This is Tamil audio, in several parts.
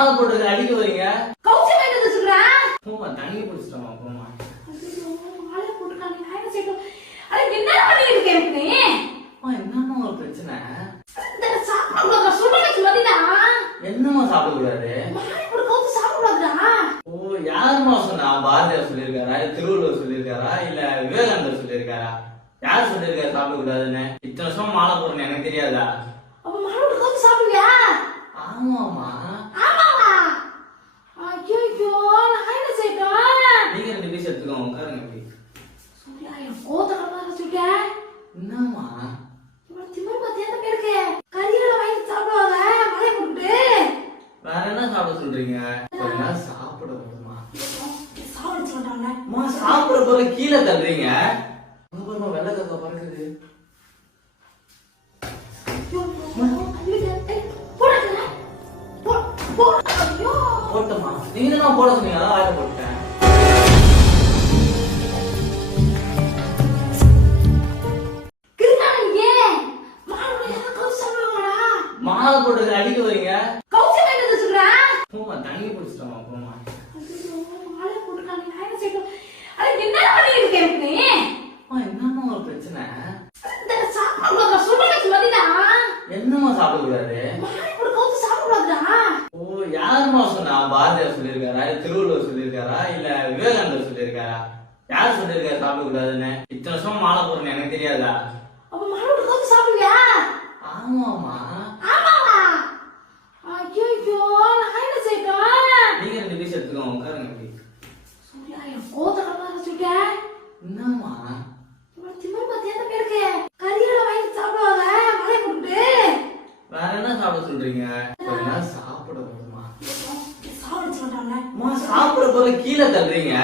மாலை போட்டு அடிக்க வரீங்க. கவுச்சி வேண்டது சொல்றேன். போமா தண்ணி குடிச்சிட்டோமா போமா. ஐயோ மாலை போட்டுக்கானே நான் என்ன செய்யணும்? அட என்ன பண்ணிருக்க நீ? என்னம்மா ஒரு பிரச்சனை? இந்த சாப்பிட சொல்றேன்னு மதிடா. என்னம்மா சாப்பிட கூடாது? மாலை போட்டு கவுச்சி சாப்பிட கூடாதுடா. ஓ யாரும்மா சொன்னா? பாரதியார் சொல்லியிருக்காரா, இல்ல திருவள்ளுவர் சொல்லியிருக்காரா, இல்ல விவேகானந்தர் சொல்லியிருக்காரா? யார் சொல்லியிருக்காரு சாப்பிட கூடாதுன்னு? இத்தனை வருஷம் மாலை போடுறேன்னு எனக்கு தெரியாதா? அப்ப மாலை போட்டு கவுச்சி சாப்பிடுவியா? ஆமாமா. ஆமாவா? ஐயோ நான் என்ன செய்யணும்? நீங்க 2 பீஸ் எடுத்துக்கோங்க, உட்காருங்க அப்படி. சொல்லியா என் கோத்தரமா சொல்லிட்டேன். என்னம்மா இவன் திமிர் பத்தி என்ன பேருக்கு? கறியில வாங்கி சாப்பிடுவாங்க மாலை போட்டு. வேற என்ன சாப்பிட சொல்றீங்க? ஒரு நாள் சாப்பிட வருமா? சாப்பிட சொல்றாங்க. அம்மா சாப்பிட போல கீழே தள்ளுறீங்க. அப்புறமா வெள்ளை கக்கா பறக்குது. போட்டமா நீங்க தான் போட சொன்னீங்க, அதான் வாயில போட்டேன். மாலை போட்டு அடிக்க வரீங்க. போமா தண்ணி குடிச்சிட்டோமா போமா. என்னம்மா ஒரு பிரச்சனை? என்னம்மா சாப்பிட கூடாது? ஓ யாரும்மா சொன்னா? பாரதியார் சொல்லியிருக்காரா, இல்ல திருவள்ளுவர் சொல்லியிருக்காரா, இல்ல விவேகானந்தர் சொல்லியிருக்காரா? யார் சொல்லியிருக்காரு சாப்பிட கூடாதுன்னு? இத்தனை வருஷம் மாலை போடுறேன்னு எனக்கு தெரியாதா? ஆமாமா. நீங்க 2 பீஸ் எடுத்துக்கோங்க, உட்காருங்க அப்படி. என்னம்மா வேற என்ன சாப்பிட சொல்றீங்க? ஒரு நாள் சாப்பிட வருமா? அம்மா சாப்பிட போல கீழே தள்ளுறீங்க.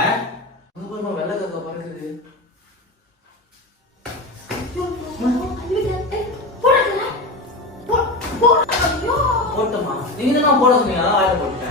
அப்புறமா வெள்ளை கக்கா பறக்குது. போட்டமா நீங்க தான் போட சொன்னீங்க, அதான் வாயில போட்டேன்.